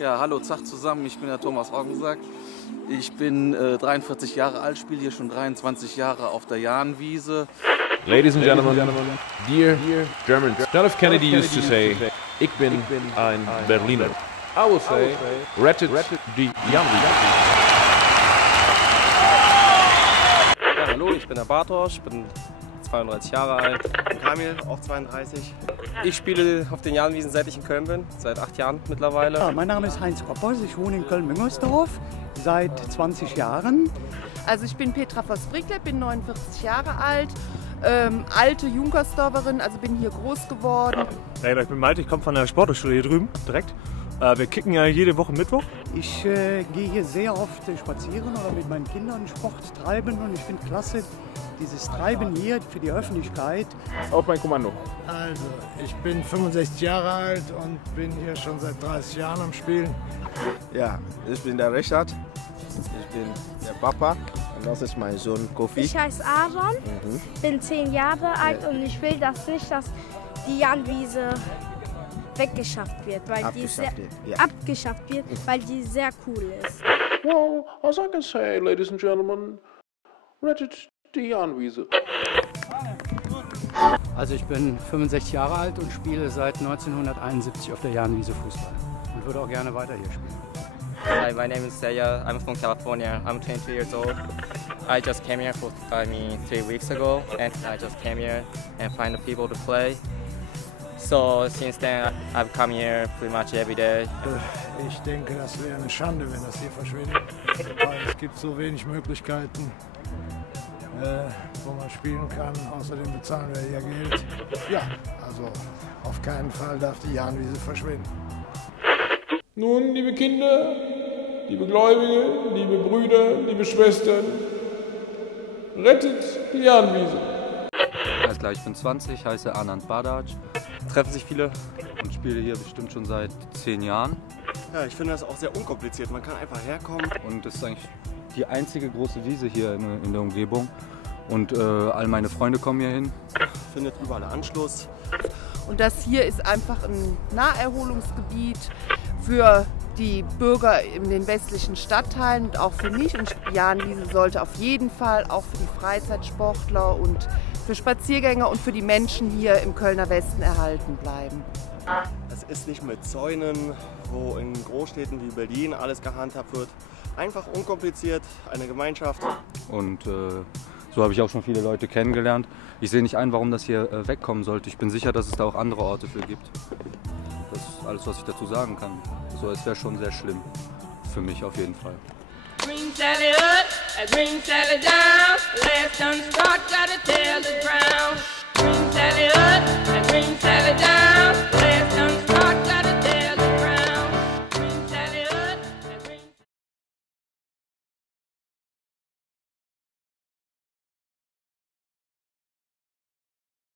Ja, hallo, Zach zusammen, ich bin der Thomas Roggensack. Ich bin 43 Jahre alt, spiele hier schon 23 Jahre auf der Jahnwiese. Ladies and gentlemen, dear Germans, John F. Kennedy used to say, ich bin ein Berliner. I will say, rettet die Jahnwiese. Ja, hallo, ich bin der Bartosz, ich bin 32 Jahre alt. Ich bin Kamil, auch 32. Ich spiele auf den Jahnwiesen, seit ich in Köln bin, seit 8 Jahren mittlerweile. Ja, mein Name ist Heinz Koppers, ich wohne in Köln-Müngersdorf seit 20 Jahren. Also ich bin Petra Voss-Brickle, bin 49 Jahre alt, alte Junkersdorferin, also bin hier groß geworden. Ja, ich bin Malte, ich komme von der Sporthochschule hier drüben, direkt. Wir kicken ja jede Woche Mittwoch. Ich gehe hier sehr oft spazieren oder mit meinen Kindern Sport treiben und ich finde klasse, dieses Treiben hier für die Öffentlichkeit. Auf mein Kommando. Also, ich bin 65 Jahre alt und bin hier schon seit 30 Jahren am Spielen. Ja, ich bin der Richard. Ich bin der Papa und das ist mein Sohn Kofi. Ich heiße Aaron, bin 10 Jahre alt und ich will dass die Jahnwiese weggeschafft wird, weil abgeschafft wird, weil die sehr cool ist. Well, as I can say, ladies and gentlemen, rettet die Jahnwiese. Also ich bin 65 Jahre alt und spiele seit 1971 auf der Jahnwiese Fußball und würde auch gerne weiter hier spielen. Hi, my name is Saya. I'm from California. I'm 23 years old. I just came here 3 weeks ago, and I just came here and find the people to play. So since then, I've come here pretty much every day. Ich denke, das wäre eine Schande, wenn das hier verschwindet. Weil es gibt so wenig Möglichkeiten, wo man spielen kann. Außerdem bezahlen wir hier Geld. Ja, also auf keinen Fall darf die Jahnwiese verschwinden. Nun, liebe Kinder, liebe Gläubige, liebe Brüder, liebe Schwestern, rettet die Jahnwiese. Alles klar, ich bin 20, heiße Anand Badac. Treffen sich viele. Und spiele hier bestimmt schon seit 10 Jahren. Ja, ich finde das auch sehr unkompliziert. Man kann einfach herkommen. Und das ist eigentlich die einzige große Wiese hier in der Umgebung. Und all meine Freunde kommen hier hin. Findet überall Anschluss. Und das hier ist einfach ein Naherholungsgebiet für die Bürger in den westlichen Stadtteilen und auch für mich. Und die Jahnwiese sollte auf jeden Fall auch für die Freizeitsportler und für Spaziergänger und für die Menschen hier im Kölner Westen erhalten bleiben. Es ist nicht mit Zäunen, wo in Großstädten wie Berlin alles gehandhabt wird. Einfach unkompliziert, eine Gemeinschaft. Und so habe ich auch schon viele Leute kennengelernt. Ich sehe nicht ein, warum das hier wegkommen sollte. Ich bin sicher, dass es da auch andere Orte für gibt. Das ist alles, was ich dazu sagen kann. So, es wäre schon sehr schlimm. Für mich auf jeden Fall. Green Sally up, green Sally down, left turn